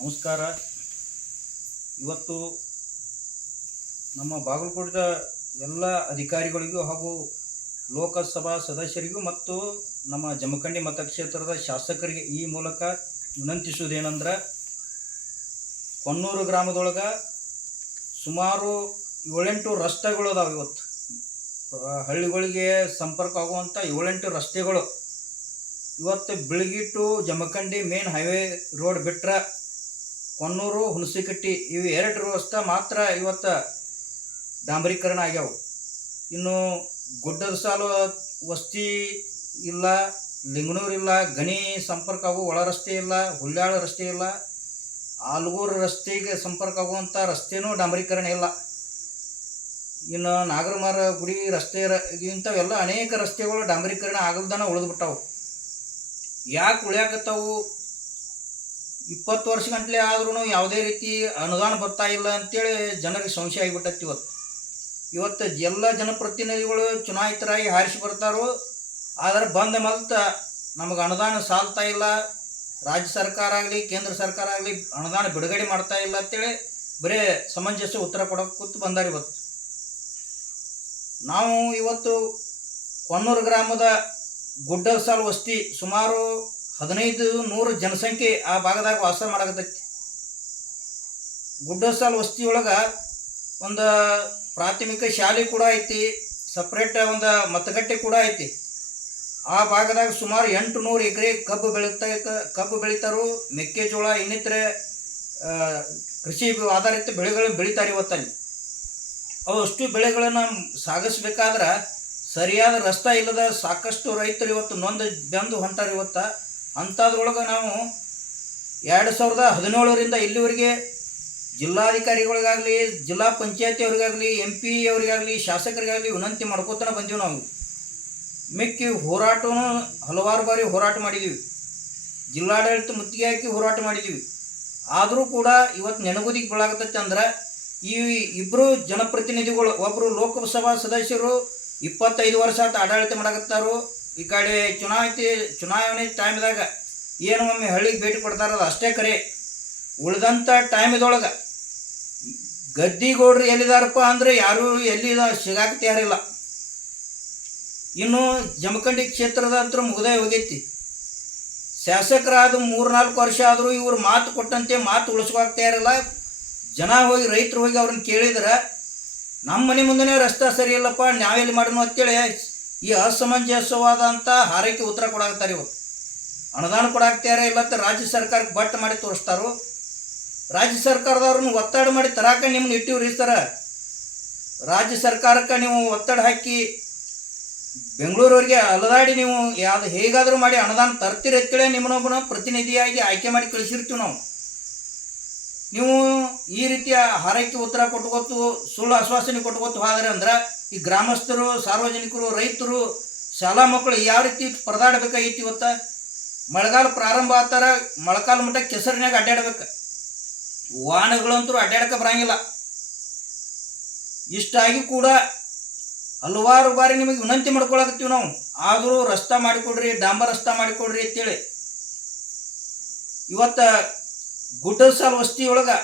ನಮಸ್ಕಾರ. ಇವತ್ತು ನಮ್ಮ ಬಾಗಲಕೋಟದ ಎಲ್ಲ ಅಧಿಕಾರಿಗಳಿಗೂ ಹಾಗೂ ಲೋಕಸಭಾ ಸದಸ್ಯರಿಗೂ ಮತ್ತು ನಮ್ಮ ಜಮಖಂಡಿ ಮತಕ್ಷೇತ್ರದ ಶಾಸಕರಿಗೆ ಈ ಮೂಲಕ ವಿನಂತಿಸುವುದೇನೆಂದ್ರೆ, ಕೊಣ್ಣೂರು ಗ್ರಾಮದೊಳಗೆ ಸುಮಾರು 7-8 ರಸ್ತೆಗಳು ಅದಾವೆ. ಇವತ್ತು ಹಳ್ಳಿಗಳಿಗೆ ಸಂಪರ್ಕ ಆಗುವಂಥ 7-8 ರಸ್ತೆಗಳು ಇವತ್ತು ಬೆಳಗಿ to Jamkhandi main highway road ಬಿಟ್ಟರೆ ಕೊಣ್ಣೂರು ಹುಣಸಿಕಟ್ಟಿ ಇವು 2 ರಸ್ತೆ ಮಾತ್ರ ಇವತ್ತು ಡಾಂಬರೀಕರಣ ಆಗ್ಯಾವ. ಇನ್ನು ಗುಡ್ಡದ ಸಾಲು ವಸ್ತಿ ಇಲ್ಲ, ಲಿಂಗನೂರಿಲ್ಲ, ಗಣಿ ಸಂಪರ್ಕ ಆಗೋ ಒಳ ರಸ್ತೆ ಇಲ್ಲ, ಹುಲ್ಯಾಳ ರಸ್ತೆ ಇಲ್ಲ, ಆಲ್ಗೂರು ರಸ್ತೆಗೆ ಸಂಪರ್ಕ ಆಗುವಂಥ ರಸ್ತೆನೂ ಡಾಂಬರೀಕರಣ ಇಲ್ಲ. ಇನ್ನು ನಾಗರಮಾರ ಗುಡಿ ರಸ್ತೆ ಇಂಥವೆಲ್ಲ ಅನೇಕ ರಸ್ತೆಗಳು ಡಾಂಬರೀಕರಣ ಆಗಲ್ದನ ಉಳಿದ್ಬಿಟ್ಟಾವು. ಯಾಕೆ ಉಳಿಯಾಕತ್ತಾವು? 20 ವರ್ಷ ಗಂಟಲೆ ಆದ್ರೂ ಯಾವುದೇ ರೀತಿ ಅನುದಾನ ಬರ್ತಾ ಇಲ್ಲ ಅಂತೇಳಿ ಜನರಿಗೆ ಸಂಶಯ ಆಗಿಬಿಟ್ಟೈತಿ. ಇವತ್ತು ಎಲ್ಲ ಜನಪ್ರತಿನಿಧಿಗಳು ಚುನಾಯಿತರಾಗಿ ಹಾರಿಸಿ ಬರ್ತಾರೋ, ಆದರೆ ಬಂದ ಮಲ್ತ ನಮಗೆ ಅನುದಾನ ಸಾಲ್ತಾ ಇಲ್ಲ, ರಾಜ್ಯ ಸರ್ಕಾರ ಆಗಲಿ ಕೇಂದ್ರ ಸರ್ಕಾರ ಆಗಲಿ ಅನುದಾನ ಬಿಡುಗಡೆ ಮಾಡ್ತಾ ಇಲ್ಲ ಅಂತೇಳಿ ಬರೀ ಸಮಂಜಸ ಉತ್ತರ ಕೊಡೋಕ್ಕೂತು ಬಂದಾರೆ. ನಾವು ಇವತ್ತು ಕೊಣ್ಣೂರು ಗ್ರಾಮದ ಗುಡ್ಡದ ಸಾಲು ವಸ್ತಿ ಸುಮಾರು 1500 ಜನಸಂಖ್ಯೆ ಆ ಭಾಗದಾಗ ವಾಸ ಮಾಡಕತ್ತೈತಿ. ಗುಡ್ಡದ ಸಾಲು ವಸ್ತಿಯೊಳಗೆ ಒಂದು ಪ್ರಾಥಮಿಕ ಶಾಲೆ ಕೂಡ ಐತಿ, ಸಪ್ರೇಟ್ ಒಂದು ಮತಗಟ್ಟೆ ಕೂಡ ಐತಿ. ಆ ಭಾಗದಾಗ ಸುಮಾರು 800 ಎಕರೆ ಕಬ್ಬು ಬೆಳೀತಾರೋ, ಮೆಕ್ಕೆಜೋಳ ಇನ್ನಿತರೆ ಕೃಷಿ ಆಧಾರಿತ ಬೆಳೆಗಳನ್ನು ಬೆಳೀತಾರೆ. ಇವತ್ತಲ್ಲಿ ಅವು ಅಷ್ಟು ಬೆಳೆಗಳನ್ನು ಸಾಗಿಸ್ಬೇಕಾದ್ರೆ ಸರಿಯಾದ ರಸ್ತೆ ಇಲ್ಲದ ಸಾಕಷ್ಟು ರೈತರು ಇವತ್ತು ಬೆಂದು ಹೊಂಟಾರೆ. ಅಂಥದ್ರೊಳಗೆ ನಾವು 2017ರಿಂದ ಇಲ್ಲಿವರೆಗೆ ಜಿಲ್ಲಾಧಿಕಾರಿಗಳಿಗಾಗಲಿ, ಜಿಲ್ಲಾ ಪಂಚಾಯತಿ ಅವರಿಗಾಗಲಿ, MP ಅವರಿಗಾಗಲಿ, ಶಾಸಕರಿಗಾಗಲಿ ವಿನಂತಿ ಮಾಡ್ಕೋತಾನೆ ಬಂದೀವಿ. ನಾವು ಮಿಕ್ಕಿ ಹೋರಾಟನೂ ಹಲವಾರು ಬಾರಿ ಹೋರಾಟ ಮಾಡಿದ್ದೀವಿ, ಜಿಲ್ಲಾಡಳಿತ ಮುತ್ತಿಗೆ ಹಾಕಿ ಹೋರಾಟ ಮಾಡಿದ್ದೀವಿ. ಆದರೂ ಕೂಡ ಇವತ್ತು ನೆನಗುದಿಗೆ ಬೀಳಾಗತ್ತೈತೆ ಅಂದ್ರೆ ಈ ಇಬ್ಬರು ಜನಪ್ರತಿನಿಧಿಗಳು, ಒಬ್ಬರು ಲೋಕಸಭಾ ಸದಸ್ಯರು 25 ವರ್ಷ ಆತ ಆಡಳಿತ ಮಾಡಕತ್ತಾರು. ಈ ಕಡೆ ಚುನಾವಣೆ ಟೈಮ್ದಾಗ ಏನು ಒಮ್ಮೆ ಹಳ್ಳಿಗೆ ಭೇಟಿ ಕೊಡ್ತಾರದು ಅಷ್ಟೇ ಕರೆ. ಉಳಿದಂಥ ಟೈಮ್ದೊಳಗೆ ಗದ್ದಿಗೌಡ್ರು ಎಲ್ಲಿದಾರಪ್ಪ ಅಂದರೆ ಯಾರೂ ಎಲ್ಲಿ ಸಿಗಾಕ ತಯಾರಿಲ್ಲ. ಇನ್ನು ಜಮಖಂಡಿ ಕ್ಷೇತ್ರದ ಅಂತೂ ಮುಗ್ದೇ ಹೋಗೈತಿ. ಶಾಸಕರಾದ 3-4 ವರ್ಷ ಆದರೂ ಇವರು ಮಾತು ಕೊಟ್ಟಂತೆ ಮಾತು ಉಳಿಸ್ಕೋಕೆ ತಯಾರಿಲ್ಲ. ಜನ ಹೋಗಿ ರೈತರು ಹೋಗಿ ಅವ್ರನ್ನ ಕೇಳಿದ್ರೆ ನಮ್ಮ ಮನೆ ಮುಂದೆ ರಸ್ತೆ ಸರಿ ಇಲ್ಲಪ್ಪ, ನಾವೆಲ್ಲಿ ಮಾಡೋಣ ಅಂತೇಳಿ ಈ ಅಸಮಂಜಸವಾದಂಥ ಹಾರೈಕೆ ಉತ್ತರ ಕೊಡಾಕ್ತಾರೆ. ಅನುದಾನ ಕೊಡಾಕ್ತಾರ ಇಲ್ಲ ಅಂತ ರಾಜ್ಯ ಸರ್ಕಾರಕ್ಕೆ ಬಟ್ ಮಾಡಿ ತೋರಿಸ್ತಾರೋ. ರಾಜ್ಯ ಸರ್ಕಾರದವ್ರನ್ನ ಒತ್ತಡ ಮಾಡಿ ತರಾಕ ನಿಮ್ಗೆ ಇಟ್ಟಿವ್ರಿ ಸರ. ರಾಜ್ಯ ಸರ್ಕಾರಕ್ಕೆ ನೀವು ಒತ್ತಡ ಹಾಕಿ ಬೆಂಗಳೂರವರೆಗೆ ಅಲದಾಡಿ ನೀವು ಯಾವುದು ಹೇಗಾದರೂ ಮಾಡಿ ಅನುದಾನ ತರ್ತೀರಿ ಅಂತೇಳಿ ನಿಮ್ಮನ್ನೊಬ್ಬನ ಪ್ರತಿನಿಧಿಯಾಗಿ ಆಯ್ಕೆ ಮಾಡಿ ಕಳಿಸಿರ್ತೀವಿ ನಾವು. ನೀವು ಈ ರೀತಿಯ ಹಾರೈಕೆ ಉತ್ತರ ಕೊಟ್ಕೋತು, ಸುಳ್ಳು ಆಶ್ವಾಸನೆ ಕೊಟ್ಕೋತು ಹೋದ್ರೆ ಅಂದ್ರೆ ಈ ಗ್ರಾಮಸ್ಥರು, ಸಾರ್ವಜನಿಕರು, ರೈತರು, ಶಾಲಾ ಮಕ್ಕಳು ಯಾವ ರೀತಿ ಪರದಾಡಬೇಕಾಗಿತ್ತು. ಮಳೆಗಾಲ ಪ್ರಾರಂಭ ಆಗ್ತಾರ, ಮೊಳಕಾಲ ಮಟ್ಟ ಕೆಸರಿನಾಗ ಅಡ್ಡಾಡ್ಬೇಕು. ವಾಹನಗಳಂತೂ ಅಡ್ಡಾಡಕ್ಕೆ ಬರಂಗಿಲ್ಲ. ಇಷ್ಟಾಗಿ ಕೂಡ ಹಲವಾರು ಬಾರಿ ನಿಮಗೆ ವಿನಂತಿ ಮಾಡ್ಕೊಳಕತ್ತೀವಿ ನಾವು. ಆದರೂ ರಸ್ತೆ ಮಾಡಿಕೊಡ್ರಿ, ಡಾಂಬರ್ ರಸ್ತೆ ಮಾಡಿಕೊಡ್ರಿ ಅಂತೇಳಿ. ಇವತ್ತು ಗುಡ್ಡದ ಸಾಲು ವಸ್ತಿಯೊಳಗೆ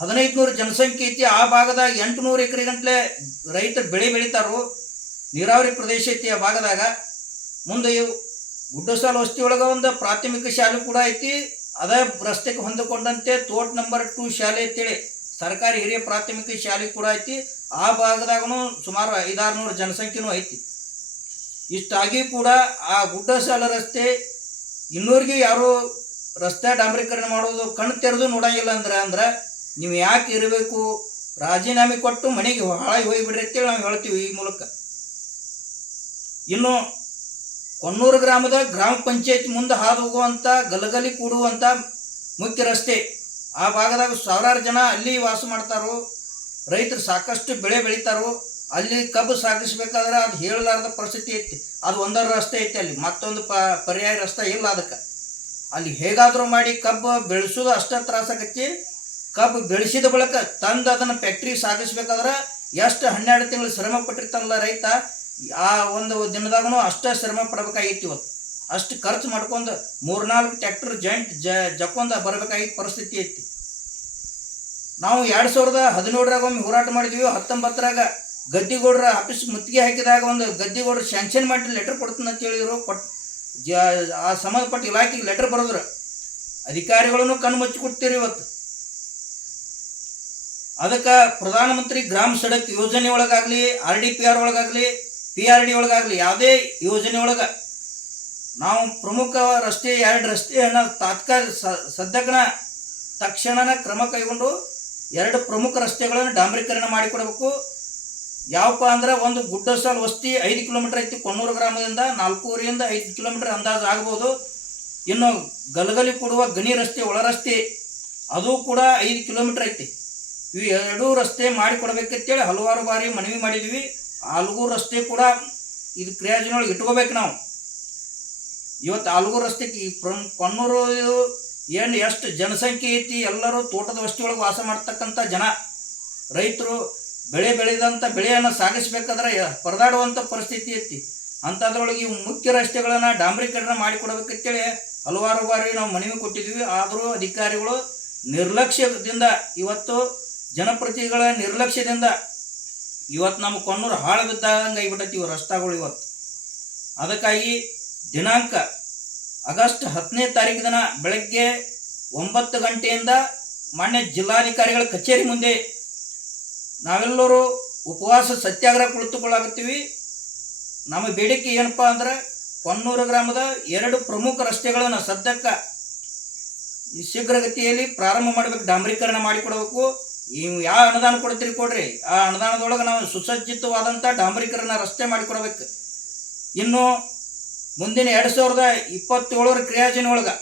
1500 ಜನಸಂಖ್ಯೆ ಐತಿ. ಆ ಭಾಗದಾಗ 800 ಎಕರೆ ಗಂಟಲೆ ರೈತರು ಬೆಳೆ ಬೆಳೀತಾರೋ. ನೀರಾವರಿ ಪ್ರದೇಶ ಐತಿ ಆ ಭಾಗದಾಗ. ಮುಂದೆ ಗುಡ್ಡ ಸಾಲು ವಸ್ತಿಯೊಳಗೆ ಒಂದು ಪ್ರಾಥಮಿಕ ಶಾಲೆ ಕೂಡ ಐತಿ. ಅದೇ ರಸ್ತೆಗೆ ಹೊಂದಿಕೊಂಡಂತೆ ತೋಟ ನಂಬರ್ 2 ಶಾಲೆ ಅಂತೇಳಿ ಸರ್ಕಾರಿ ಹಿರಿಯ ಪ್ರಾಥಮಿಕ ಶಾಲೆ ಕೂಡ ಐತಿ. ಆ ಭಾಗದಾಗೂ ಸುಮಾರು 500-600 ಜನಸಂಖ್ಯೆನೂ ಐತಿ. ಇಷ್ಟಾಗಿ ಕೂಡ ಆ ಗುಡ್ಡ ಸಾಲು ರಸ್ತೆ ಇನ್ನೂರಿಗೆ ಯಾರು ರಸ್ತೆ ಡಾಂಬರೀಕರಣ ಮಾಡೋದು ಕಣ್ಣು ತೆರೆದು ನೋಡಂಗಿಲ್ಲ ಅಂದ್ರೆ ನೀವು ಯಾಕೆ ಇರಬೇಕು? ರಾಜೀನಾಮೆ ಕೊಟ್ಟು ಮನೆಗೆ ಹಾಳಾಗಿ ಹೋಗಿಬಿಡ್ರಿ ಅಂತೇಳಿ ನಾವು ಹೇಳ್ತೀವಿ ಈ ಮೂಲಕ. ಇನ್ನು ಕೊಣ್ಣೂರು ಗ್ರಾಮದ ಗ್ರಾಮ ಪಂಚಾಯತ್ ಮುಂದೆ ಹಾದು ಹೋಗುವಂಥ ಗಲಗಲಿ ಕೂಡುವಂಥ ಮುಖ್ಯ ರಸ್ತೆ, ಆ ಭಾಗದಾಗ ಸಾವಿರಾರು ಜನ ಅಲ್ಲಿ ವಾಸ ಮಾಡ್ತಾರೋ. ರೈತರು ಸಾಕಷ್ಟು ಬೆಳೆ ಬೆಳೀತಾರೋ. ಅಲ್ಲಿ ಕಬ್ಬು ಸಾಗಿಸ್ಬೇಕಾದ್ರೆ ಅದು ಹೇಳಲಾರ್ದ ಪರಿಸ್ಥಿತಿ ಐತಿ. ಅದು ಒಂದರ ರಸ್ತೆ ಐತಿ, ಅಲ್ಲಿ ಮತ್ತೊಂದು ಪರ್ಯಾಯ ರಸ್ತೆ ಇಲ್ಲ. ಅದಕ್ಕೆ ಅಲ್ಲಿ ಹೇಗಾದರೂ ಮಾಡಿ ಕಬ್ಬು ಬೆಳೆಸೋದು ಅಷ್ಟೇ ತ್ರಾಸಾಗತ್ತಿ. ಕಬ್ಬು ಬೆಳೆಸಿದ ಬಳಿಕ ತಂದು ಅದನ್ನು ಫ್ಯಾಕ್ಟ್ರಿಗೆ ಸಾಗಿಸ್ಬೇಕಾದ್ರೆ ಎಷ್ಟು 12 ತಿಂಗಳು ಶ್ರಮ ಪಟ್ಟಿರ್ತಾನಲ್ಲ ರೈತ, ಆ ಒಂದು ದಿನದಾಗೂ ಅಷ್ಟೇ ಶ್ರಮ ಪಡಬೇಕಾಗಿತ್ತು. ಅಷ್ಟು ಖರ್ಚು ಮಾಡ್ಕೊಂಡು 3-4 ಟ್ರ್ಯಾಕ್ಟರ್ ಜಾಯಿಂಟ್ ಜಕ್ಕೊಂಡ ಬರಬೇಕಾಗಿದ್ದ ಪರಿಸ್ಥಿತಿ ಐತಿ. ನಾವು 2017ರಾಗ ಒಮ್ಮೆ ಹೋರಾಟ ಮಾಡಿದ್ವಿ. 19ರಾಗ ಗದ್ದಿಗೌಡರ ಆಫೀಸ್ ಮುತ್ತಿಗೆ ಹಾಕಿದಾಗ ಒಂದು ಗದ್ದಿಗೌಡರು ಸ್ಯಾಂಕ್ಷನ್ ಮಾಡಿ ಲೆಟರ್ ಕೊಡ್ತೀನಿ ಅಂತ ಹೇಳಿದ್ರು. ಆ ಸಂಬಂಧಪಟ್ಟ ಇಲಾಖೆಗೆ ಲೆಟರ್ ಬರೆದ್ರು. ಅಧಿಕಾರಿಗಳನ್ನು ಕಣ್ಣು ಮುಚ್ಚಿ ಕೊಡ್ತೀರಿ ಇವತ್ತು. ಅದಕ್ಕೆ ಪ್ರಧಾನಮಂತ್ರಿ ಗ್ರಾಮ ಸಡಕ್ ಯೋಜನೆ ಒಳಗಾಗಲಿ, RDPR ಒಳಗಾಗಲಿ, PRD ಒಳಗಾಗಲಿ, ಯಾವುದೇ ಯೋಜನೆ ಒಳಗೆ ನಾವು ಪ್ರಮುಖ ರಸ್ತೆ 2 ರಸ್ತೆಯನ್ನು ಸದ್ಯಕ್ಕನ ತಕ್ಷಣನ ಕ್ರಮ ಕೈಗೊಂಡು 2 ಪ್ರಮುಖ ರಸ್ತೆಗಳನ್ನು ಡಾಂಬರೀಕರಣ ಮಾಡಿಕೊಡಬೇಕು. ಯಾವಪ್ಪ ಅಂದ್ರೆ ಒಂದು ಗುಡ್ಡಸಾಲ್ ವಸ್ತಿ 5 ಕಿಲೋಮೀಟರ್ ಐತಿ. ಕೊಣ್ಣೂರು ಗ್ರಾಮದಿಂದ 4.5ರಿಂದ 5 ಕಿಲೋಮೀಟರ್ ಅಂದಾಜು ಆಗ್ಬೋದು. ಇನ್ನು ಗಲಗಲಿ ಕೊಡುವ ಗಣಿ ರಸ್ತೆ ಒಳ ರಸ್ತೆ ಅದು ಕೂಡ 5 ಕಿಲೋಮೀಟರ್ ಐತಿ. ಇವು 2 ರಸ್ತೆ ಮಾಡಿಕೊಡ್ಬೇಕಂತೇಳಿ ಹಲವಾರು ಬಾರಿ ಮನವಿ ಮಾಡಿದ್ವಿ. ಆಲ್ಗೂರು ರಸ್ತೆ ಕೂಡ ಇದು ಕ್ರಿಯಾಜನೊಳಗೆ ಇಟ್ಕೋಬೇಕು ನಾವು. ಇವತ್ತು ಆಲ್ಗೂರು ರಸ್ತೆಗೆ ಕೊಣ್ಣೂರು ಏನು ಎಷ್ಟು ಜನಸಂಖ್ಯೆ ಐತಿ, ಎಲ್ಲರೂ ತೋಟದ ವಸ್ತಿ ಒಳಗೆ ವಾಸ ಮಾಡ್ತಕ್ಕಂಥ ಜನ, ರೈತರು ಬೆಳೆದಂಥ ಬೆಳೆಯನ್ನು ಸಾಗಿಸ್ಬೇಕಾದ್ರೆ ಪರದಾಡುವಂಥ ಪರಿಸ್ಥಿತಿ ಐತಿ. ಅಂಥದ್ರೊಳಗೆ ಇವು ಮುಖ್ಯ ರಸ್ತೆಗಳನ್ನು ಡಾಂಬರೀಕರಣ ಮಾಡಿಕೊಡ್ಬೇಕಂತೇಳಿ ಹಲವಾರು ಬಾರಿ ನಾವು ಮನವಿ ಕೊಟ್ಟಿದ್ವಿ. ಆದರೂ ಅಧಿಕಾರಿಗಳು ನಿರ್ಲಕ್ಷ್ಯದಿಂದ, ಇವತ್ತು ಜನಪ್ರತಿನಿಧಿಗಳ ನಿರ್ಲಕ್ಷ್ಯದಿಂದ ಇವತ್ತು ನಮ್ಮ ಕೊಣ್ಣೂರು ಹಾಳು ಬಿದ್ದಂಗೆ ಆಗಿಬಿಟ್ಟೈತಿ ಇವು ರಸ್ತೆಗಳು ಇವತ್ತು. ಅದಕ್ಕಾಗಿ ದಿನಾಂಕ ಆಗಸ್ಟ್ 10ನೇ ತಾರೀಕು ದಿನ ಬೆಳಗ್ಗೆ 9 ಗಂಟೆಯಿಂದ ಮಾನ್ಯ ಜಿಲ್ಲಾಧಿಕಾರಿಗಳ ಕಚೇರಿ ಮುಂದೆ ನಾವೆಲ್ಲರೂ ಉಪವಾಸ ಸತ್ಯಾಗ್ರಹ ಕುಳಿತುಕೊಳ್ಳಾಗುತ್ತೀವಿ. ನಮ್ಮ ಬೇಡಿಕೆ ಏನಪ್ಪ ಅಂದ್ರೆ ಕೊಣ್ಣೂರು ಗ್ರಾಮದ 2 ಪ್ರಮುಖ ರಸ್ತೆಗಳನ್ನು ಸದ್ಯಕ್ಕೆ ಶೀಘ್ರಗತಿಯಲ್ಲಿ ಪ್ರಾರಂಭ ಮಾಡಬೇಕು, ಡಾಂಬರೀಕರಣ ಮಾಡಿಕೊಡಬೇಕು. ನೀವು ಯಾವ ಅನುದಾನ ಕೊಡ್ತೀರಿ ಕೊಡ್ರಿ, ಆ ಅನುದಾನದೊಳಗೆ ನಾವು ಸುಸಜ್ಜಿತವಾದಂಥ ಡಾಂಬರೀಕರಣ ರಸ್ತೆ ಮಾಡಿಕೊಡ್ಬೇಕು. ಇನ್ನು ಮುಂದಿನ 2027ರ ಕ್ರಿಯಾಜನೆ ಒಳಗೆ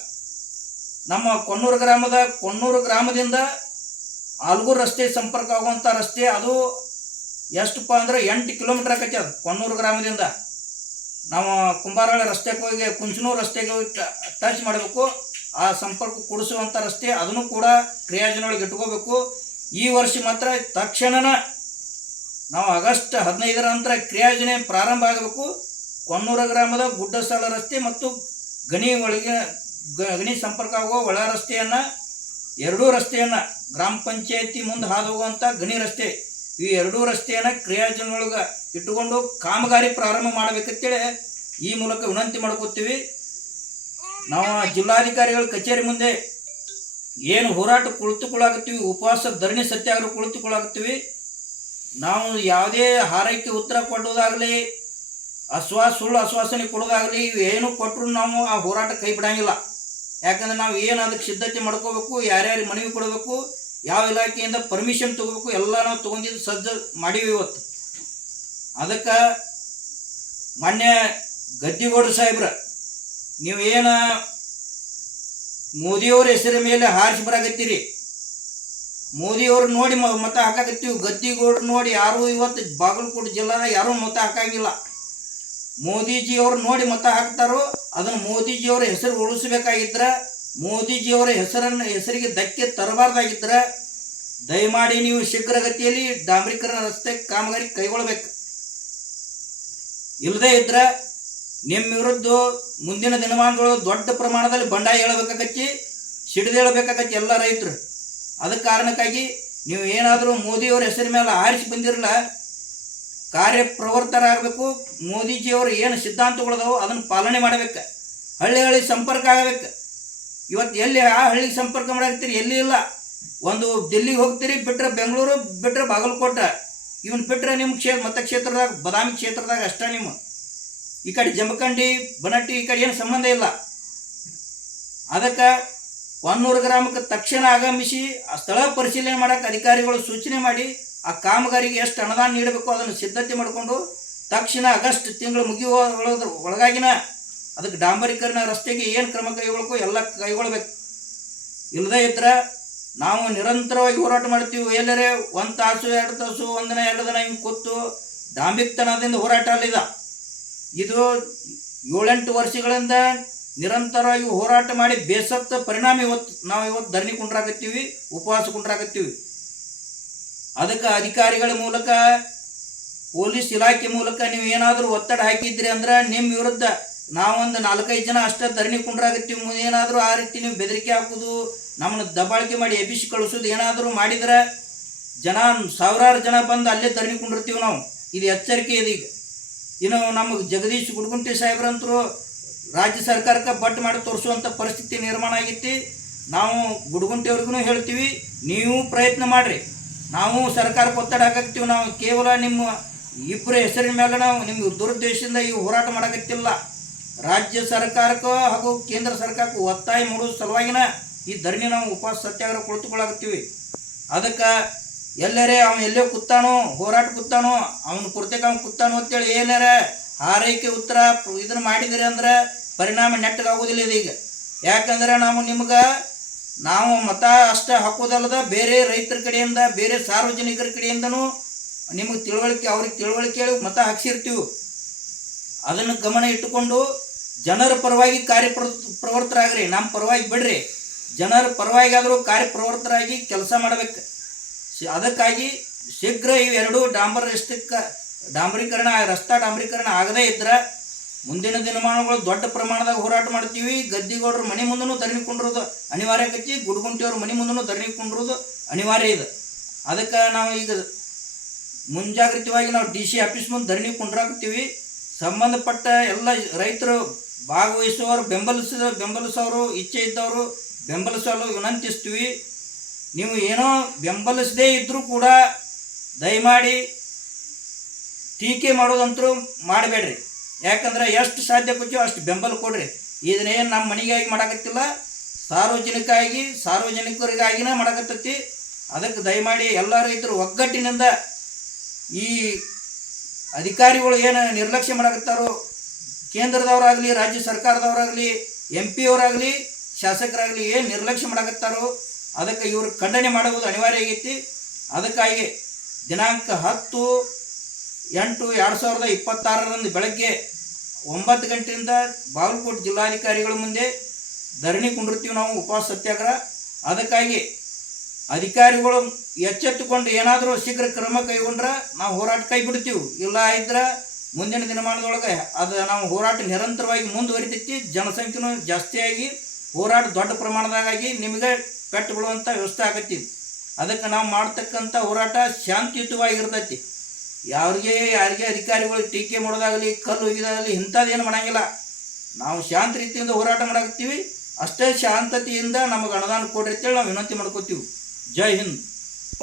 ನಮ್ಮ ಕೊಣ್ಣೂರು ಗ್ರಾಮದಿಂದ ಆಲ್ಗೂರು ರಸ್ತೆ ಸಂಪರ್ಕ ಆಗುವಂಥ ರಸ್ತೆ ಅದು ಎಷ್ಟಪ್ಪ ಅಂದ್ರೆ 8 ಕಿಲೋಮೀಟರ್ ಆಕೈತಿ. ಅದು ಕೊಣ್ಣೂರು ಗ್ರಾಮದಿಂದ ನಾವು ಕುಂಬಾರಳ್ಳಿ ರಸ್ತೆಗೆ ಹೋಗಿ ಕುಂಚನೂರು ರಸ್ತೆಗೆ ಹೋಗಿ ಟಚ್ ಮಾಡಬೇಕು. ಆ ಸಂಪರ್ಕ ಕೊಡಿಸುವಂಥ ರಸ್ತೆ ಅದನ್ನು ಕೂಡ ಕ್ರಿಯಾಜನೊಳಗೆ ಇಟ್ಕೋಬೇಕು. ಈ ವರ್ಷ ಮಾತ್ರ ತಕ್ಷಣನ ನಾವು ಆಗಸ್ಟ್ 15ರ ನಂತರ ಕ್ರಿಯಾಜನೆ ಪ್ರಾರಂಭ ಆಗಬೇಕು. ಕೊಣ್ಣೂರು ಗ್ರಾಮದ ಗುಡ್ಡಸಾಲ ರಸ್ತೆ ಮತ್ತು ಗಣಿ ಸಂಪರ್ಕ ಆಗುವ ಒಳ ರಸ್ತೆಯನ್ನು 2 ರಸ್ತೆಯನ್ನು ಗ್ರಾಮ ಪಂಚಾಯತಿ ಮುಂದೆ ಹಾದು ಹೋಗುವಂಥ ಗಣಿ ರಸ್ತೆ, ಈ 2 ರಸ್ತೆಯನ್ನು ಕ್ರಿಯಾಜನೊಳಗೆ ಇಟ್ಟುಕೊಂಡು ಕಾಮಗಾರಿ ಪ್ರಾರಂಭ ಮಾಡಬೇಕಂತೇಳಿ ಈ ಮೂಲಕ ವಿನಂತಿ ಮಾಡ್ಕೋತೀವಿ. ನಾವು ಜಿಲ್ಲಾಧಿಕಾರಿಗಳ ಕಚೇರಿ ಮುಂದೆ ಏನು ಹೋರಾಟ ಕುಳಿತುಕೊಳ್ಳಾಗುತ್ತೀವಿ, ಉಪವಾಸ ಧರಣಿ ಸತ್ಯಾಗ್ರಹ ಕುಳಿತುಕೊಳ್ಳಾಗುತ್ತೀವಿ. ನಾವು ಯಾವುದೇ ಹಾರೈಕೆ ಉತ್ತರ ಕೊಡೋದಾಗಲಿ, ಸುಳ್ಳು ಆಶ್ವಾಸನೆ ಕೊಡೋದಾಗಲಿ ಏನು ಕೊಟ್ಟರು ನಾವು ಆ ಹೋರಾಟ ಕೈ ಬಿಡಂಗಿಲ್ಲ. ಯಾಕಂದ್ರೆ ನಾವು ಏನು ಅದಕ್ಕೆ ಸಿದ್ಧತೆ ಮಾಡ್ಕೋಬೇಕು, ಯಾರ್ಯಾರಿಗೆ ಮನವಿ ಕೊಡಬೇಕು, ಯಾವ ಇಲಾಖೆಯಿಂದ ಪರ್ಮಿಷನ್ ತೊಗೋಬೇಕು ಎಲ್ಲ ನಾವು ತೊಗೊಂಡಿದ್ದು ಸಜ್ಜ ಮಾಡೀವಿ ಇವತ್ತು. ಅದಕ್ಕೆ ಮಾನ್ಯ ಗದ್ದಿಗೌಡ ಸಾಹೇಬ್ರ, ನೀವು ಏನು ಮೋದಿಯವ್ರ ಹೆಸರ ಮೇಲೆ ಹಾರಿಸಿ ಬರಾಕತ್ತೀರಿ, ಮೋದಿಯವ್ರು ನೋಡಿ ಮತ ಹಾಕಾಕತ್ತೀವಿ. ಗದ್ದಿಗೌಡ್ರು ನೋಡಿ ಯಾರು ಇವತ್ತು ಬಾಗಲಕೋಟೆ ಜಿಲ್ಲಾದಾಗ ಯಾರೂ ಮತ ಹಾಕಂಗಿಲ್ಲ. ಮೋದಿಜಿಯವ್ರು ನೋಡಿ ಮತ ಹಾಕ್ತಾರೋ ಅದನ್ನು ಮೋದಿಜಿಯವರ ಹೆಸರು ಉಳಿಸ್ಬೇಕಾಗಿದ್ರೆ, ಮೋದಿಜಿಯವರ ಹೆಸರಿಗೆ ಧಕ್ಕೆ ತರಬಾರ್ದಾಗಿದ್ರೆ ದಯಮಾಡಿ ನೀವು ಶೀಘ್ರಗತಿಯಲ್ಲಿ ಡಾಂಬರೀಕರಣ ರಸ್ತೆ ಕಾಮಗಾರಿ ಕೈಗೊಳ್ಳಬೇಕು. ಇಲ್ಲದೇ ಇದ್ರೆ ನಿಮ್ಮ ವಿರುದ್ಧ ಮುಂದಿನ ದಿನಮಾನಗಳು ದೊಡ್ಡ ಪ್ರಮಾಣದಲ್ಲಿ ಬಂಡಾಯ ಹೇಳಬೇಕಾಗತ್ತಿ, ಸಿಡಿದೇಳಬೇಕಾಗತ್ತಿ ಎಲ್ಲ ರೈತರು. ಅದಕ್ಕೆ ಕಾರಣಕ್ಕಾಗಿ ನೀವು ಏನಾದರೂ ಮೋದಿಯವರ ಹೆಸರ ಮೇಲೆ ಆರಿಸಿ ಬಂದಿರಲ್ಲ, ಕಾರ್ಯಪ್ರವರ್ತರಾಗಬೇಕು. ಮೋದಿಜಿಯವರು ಏನು ಸಿದ್ಧಾಂತಗಳದಾವು ಅದನ್ನು ಪಾಲನೆ ಮಾಡಬೇಕು. ಹಳ್ಳಿ ಸಂಪರ್ಕ ಆಗಬೇಕು. ಇವತ್ತು ಎಲ್ಲಿ ಆ ಹಳ್ಳಿಗೆ ಸಂಪರ್ಕ ಮಾಡಾಕ್ತೀರಿ, ಎಲ್ಲಿ ಇಲ್ಲ. ಒಂದು ದಿಲ್ಲಿಗೆ ಹೋಗ್ತೀರಿ, ಬಿಟ್ಟರೆ ಬೆಂಗಳೂರು, ಬಿಟ್ಟರೆ ಬಾಗಲಕೋಟೆ, ಇವನ್ ಬಿಟ್ಟರೆ ನಿಮ್ಮ ಮತಕ್ಷೇತ್ರದಾಗ ಬದಾಮಿ ಕ್ಷೇತ್ರದಾಗ ಅಷ್ಟೇ. ನಿಮ್ಮ ಈ ಕಡೆ ಜಮಖಂಡಿ ಬನಟ್ಟಿ ಈ ಕಡೆ ಏನು ಸಂಬಂಧ ಇಲ್ಲ. ಅದಕ್ಕೆ ಕೊಣ್ಣೂರು ಗ್ರಾಮಕ್ಕೆ ತಕ್ಷಣ ಆಗಮಿಸಿ ಆ ಸ್ಥಳ ಪರಿಶೀಲನೆ ಮಾಡೋಕ್ಕೆ ಅಧಿಕಾರಿಗಳು ಸೂಚನೆ ಮಾಡಿ ಆ ಕಾಮಗಾರಿಗೆ ಎಷ್ಟು ಅನುದಾನ ನೀಡಬೇಕು ಅದನ್ನು ಸಿದ್ಧತೆ ಮಾಡಿಕೊಂಡು ತಕ್ಷಣ ಆಗಸ್ಟ್ ತಿಂಗಳು ಮುಗಿಯುವ ಒಳಗಾಗಿನ ಅದಕ್ಕೆ ಡಾಂಬರೀಕರಣ ರಸ್ತೆಗೆ ಏನು ಕ್ರಮ ಕೈಗೊಳ್ಳಬೇಕು ಎಲ್ಲ ಕೈಗೊಳ್ಬೇಕು. ಇಲ್ಲದೇ ಇದ್ರೆ ನಾವು ನಿರಂತರವಾಗಿ ಹೋರಾಟ ಮಾಡ್ತೀವಿ. ಎಲ್ಲರೇ 1 ತಾಸು 2 ತಾಸು 1 ದಿನ 2 ದಿನ ಹಿಂಗೆ ಕೂತು ಡಾಂಬಿಕ್ತನದಿಂದ ಹೋರಾಟ ಅಲ್ಲಿದೆ. ಇದು 7-8 ವರ್ಷಗಳಿಂದ ನಿರಂತರವಾಗಿ ಹೋರಾಟ ಮಾಡಿ ಬೇಸತ್ತ ಪರಿಣಾಮ ಇವತ್ತು ಧರಣಿ ಕುಂಡ್ರಾಕತ್ತೀವಿ, ಉಪವಾಸ ಕುಂಡ್ರಾಕತ್ತೀವಿ. ಅದಕ್ಕೆ ಅಧಿಕಾರಿಗಳ ಮೂಲಕ, ಪೊಲೀಸ್ ಇಲಾಖೆ ಮೂಲಕ ನೀವು ಏನಾದರೂ ಒತ್ತಡ ಹಾಕಿದ್ರಿ ಅಂದ್ರೆ ನಿಮ್ಮ ವಿರುದ್ಧ ನಾವೊಂದು 4-5 ಜನ ಅಷ್ಟೇ ಧರಣಿ ಕುಂಡ್ರಾಗತ್ತೀವಿ. ಏನಾದರೂ ಆ ರೀತಿ ನೀವು ಬೆದರಿಕೆ ಹಾಕೋದು, ನಮ್ಮನ್ನು ದಬ್ಬಾಳಿಕೆ ಮಾಡಿ ಎಬ್ಬಿಸಿ ಕಳಿಸೋದು ಏನಾದರೂ ಮಾಡಿದ್ರೆ ಜನ ಸಾವಿರಾರು ಜನ ಬಂದು ಅಲ್ಲೇ ಧರಣಿ ಕುಂಡಿರ್ತೀವಿ ನಾವು. ಇದು ಎಚ್ಚರಿಕೆ ಇದೀಗ. ಇನ್ನು ನಮಗೆ ಜಗದೀಶ್ ಗುಡ್ಗುಂಟಿ ಸಾಹೇಬ್ರಂತರು ರಾಜ್ಯ ಸರ್ಕಾರಕ್ಕೆ ಬಟ್ ಮಾಡಿ ತೋರಿಸುವಂಥ ಪರಿಸ್ಥಿತಿ ನಿರ್ಮಾಣ ಆಗೈತಿ. ನಾವು ಗುಡ್ಗುಂಟಿಯವ್ರಿಗೂ ಹೇಳ್ತೀವಿ, ನೀವು ಪ್ರಯತ್ನ ಮಾಡಿರಿ, ನಾವು ಸರ್ಕಾರಕ್ಕೆ ಒತ್ತಡ ಹಾಕತ್ತೀವಿ. ನಾವು ಕೇವಲ ನಿಮ್ಮ ಇಬ್ಬರ ಹೆಸರಿನ ಮೇಲೆ ನಾವು ನಿಮ್ಗೆ ದುರುದ್ದೇಶದಿಂದ ಈ ಹೋರಾಟ ಮಾಡಕತ್ತಿಲ್ಲ. ರಾಜ್ಯ ಸರ್ಕಾರಕ್ಕೂ ಹಾಗೂ ಕೇಂದ್ರ ಸರ್ಕಾರಕ್ಕೂ ಒತ್ತಾಯ ಮಾಡೋದ್ರ ಸಲುವಾಗಿನ ಈ ಧರಣಿ ನಾವು ಉಪವಾಸ ಸತ್ಯಾಗ್ರಹ ಕುಳಿತುಕೊಳ್ಳಾಕತ್ತೀವಿ. ಅದಕ್ಕೆ ಎಲ್ಲರೇ ಅವನು ಎಲ್ಲೋ ಕೂತಾನೋ, ಹೋರಾಟ ಕೂತಾನೋ, ಅವನ ಕುರ್ತೆಗೆ ಅವ್ನು ಕೂತಾನೋ ಅಂತೇಳಿ ಏನಾರ ಹಾರೈಕೆ ಉತ್ತರ ಇದನ್ನು ಮಾಡಿದರೆ ಅಂದ್ರೆ ಪರಿಣಾಮ ನೆಟ್ಟಗಾಗೋದಿಲ್ಲ ಇದೀಗ. ಯಾಕಂದ್ರೆ ನಾವು ಮತ ಅಷ್ಟೇ ಹಾಕೋದಲ್ಲದ ಬೇರೆ ರೈತರ ಕಡೆಯಿಂದ, ಬೇರೆ ಸಾರ್ವಜನಿಕರ ಕಡೆಯಿಂದನೂ ನಿಮಗೆ ಅವ್ರಿಗೆ ತಿಳುವಳಿಕೆ ಹೇಳಿ ಮತ ಹಾಕ್ಸಿರ್ತೀವಿ. ಅದನ್ನು ಗಮನ ಇಟ್ಟುಕೊಂಡು ಜನರ ಪರವಾಗಿ ಪ್ರವರ್ತರಾಗ್ರಿ, ನಮ್ಮ ಪರವಾಗಿ ಬಿಡ್ರಿ. ಜನರ ಪರವಾಗಿ ಆದರೂ ಕಾರ್ಯಪ್ರವರ್ತರಾಗಿ ಕೆಲಸ ಮಾಡಬೇಕು. ಅದಕ್ಕಾಗಿ ಶೀಘ್ರ ಇವೆರಡೂ ರಸ್ತಾ ಡಾಂಬರೀಕರಣ ಆಗದೇ ಇದ್ರೆ ಮುಂದಿನ ದಿನಮಾನಗಳು ದೊಡ್ಡ ಪ್ರಮಾಣದಾಗ ಹೋರಾಟ ಮಾಡ್ತೀವಿ. ಗದ್ದಿಗೌಡರ ಮನೆ ಮುಂದೂ ಧರಣಿ ಕುಂಡಿರೋದು ಅನಿವಾರ್ಯ ಆಗೈತಿ, ಗುಡ್ಗುಂಟಿಯವ್ರ ಮನೆ ಮುಂದೂ ಧರಣಿ ಕುಂಡಿರೋದು ಅನಿವಾರ್ಯ ಇದೆ. ಅದಕ್ಕೆ ನಾವು ಈಗ ಮುಂಜಾಗ್ರತವಾಗಿ ನಾವು DC ಆಫೀಸ್ ಮುಂದೆ ಧರಣಿ ಕುಂಡ್ರಾಕ್ತೀವಿ. ಸಂಬಂಧಪಟ್ಟ ಎಲ್ಲ ರೈತರು ಭಾಗವಹಿಸುವವರು, ಬೆಂಬಲಿಸೋರು, ಇಚ್ಛೆ ಇದ್ದವರು ಬೆಂಬಲಿಸಲು ವಿನಂತಿಸ್ತೀವಿ. ನೀವು ಏನೋ ಬೆಂಬಲಿಸದೇ ಇದ್ದರೂ ಕೂಡ ದಯಮಾಡಿ ಟೀಕೆ ಮಾಡೋದಂತರೂ ಮಾಡಬೇಡ್ರಿ. ಯಾಕಂದ್ರೆ ಎಷ್ಟು ಸಾಧ್ಯಕ್ಕೋ ಅಷ್ಟು ಬೆಂಬಲ ಕೊಡ್ರಿ. ಇದನ್ನೇನು ನಮ್ಮ ಮನೆಗಾಗಿ ಮಾಡಕತ್ತಿಲ್ಲ, ಸಾರ್ವಜನಿಕರಿಗಾಗಿನೇ ಮಾಡಕತ್ತೈತಿ. ಅದಕ್ಕೆ ದಯಮಾಡಿ ಎಲ್ಲ ರೈತರು ಒಗ್ಗಟ್ಟಿನಿಂದ ಈ ಅಧಿಕಾರಿಗಳು ಏನು ನಿರ್ಲಕ್ಷ್ಯ ಮಾಡಕತ್ತಾರೋ, ಕೇಂದ್ರದವರಾಗಲಿ, ರಾಜ್ಯ ಸರ್ಕಾರದವರಾಗಲಿ, MP ಅವರಾಗಲಿ, ಶಾಸಕರಾಗಲಿ ಏನು ನಿರ್ಲಕ್ಷ್ಯ ಮಾಡಕತ್ತಾರೋ ಅದಕ್ಕೆ ಇವರು ಖಂಡನೆ ಮಾಡುವುದು ಅನಿವಾರ್ಯ ಆಗೈತಿ. ಅದಕ್ಕಾಗಿ ದಿನಾಂಕ 10/8/2026 ಬೆಳಗ್ಗೆ 9 ಗಂಟೆಯಿಂದ ಬಾಗಲಕೋಟೆ ಜಿಲ್ಲಾಧಿಕಾರಿಗಳ ಮುಂದೆ ಧರಣಿ ಕುಂಡಿರ್ತೀವಿ ನಾವು ಉಪವಾಸ ಸತ್ಯಾಗ್ರಹ. ಅದಕ್ಕಾಗಿ ಅಧಿಕಾರಿಗಳು ಎಚ್ಚೆತ್ತುಕೊಂಡು ಏನಾದರೂ ಶೀಘ್ರ ಕ್ರಮ ಕೈಗೊಂಡ್ರೆ ನಾವು ಹೋರಾಟ ಕೈ ಬಿಡ್ತೀವಿ. ಇಲ್ಲ ಇದ್ರೆ ಮುಂದಿನ ದಿನಮಾನದೊಳಗೆ ನಾವು ಹೋರಾಟ ನಿರಂತರವಾಗಿ ಮುಂದುವರಿತೈತಿ. ಜನಸಂಖ್ಯೆನೂ ಜಾಸ್ತಿಯಾಗಿ ಹೋರಾಟ ದೊಡ್ಡ ಪ್ರಮಾಣದಾಗಿ ನಿಮಗೆ ಪೆಟ್ಟು ಬಿಡುವಂಥ ವ್ಯವಸ್ಥೆ ಆಗತ್ತಿ. ಅದಕ್ಕೆ ನಾವು ಮಾಡ್ತಕ್ಕಂಥ ಹೋರಾಟ ಶಾಂತಿಯುತವಾಗಿರ್ತೈತಿ. ಯಾರಿಗೆ ಅಧಿಕಾರಿಗಳಿಗೆ ಟೀಕೆ ಮಾಡೋದಾಗಲಿ, ಕಲ್ಲು ಒಗಿದಾಗಲಿ ಇಂಥದ್ದೇನು ಮಾಡಂಗಿಲ್ಲ. ನಾವು ಶಾಂತ ರೀತಿಯಿಂದ ಹೋರಾಟ ಮಾಡಾಕತ್ತೀವಿ. ಅಷ್ಟೇ ಶಾಂತತೆಯಿಂದ ನಮಗೆ ಅನುದಾನ ಕೊಡ್ರಿ ಅಂತೇಳಿ ನಾವು ವಿನಂತಿ ಮಾಡ್ಕೋತೀವಿ. ಜೈ ಹಿಂದ್.